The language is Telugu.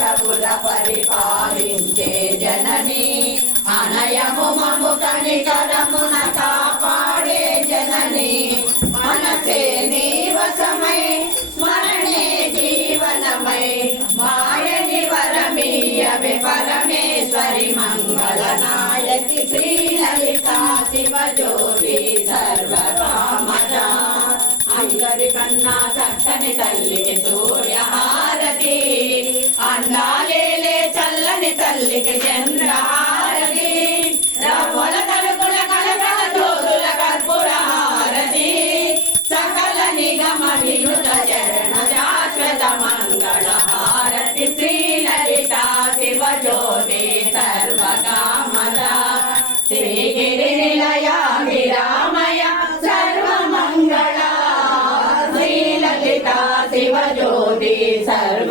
నాటకుల పరిపాలించే జనని అనయము మము కనికరమున కాపాడే జనని మనసే నీవసమై స్మరణే జీవనమై మాయని వరమీయవే పరమేశ్వరి మంగళనాయకి శ్రీ లలితా శివజ్యోతి సర్వకామదా అందరికన్నా చక్కని తల్లికి సూర్యహారతి అందాలేలే చల్లని తల్లికి చంద్రహారతి రవ్వల తలుపుల కలకల జ్యోతుల కర్పూర హారతి సకల నిగమ వినుత చరణ శాశ్వత మంగళ హారతి శ్రీ లలితా శివజ్యోతి సర్వకామద శ్రీగిరి నిలయ విరామయ సర్వమంగళ శ్రీ లలితా శివజ్యోతి సర్వ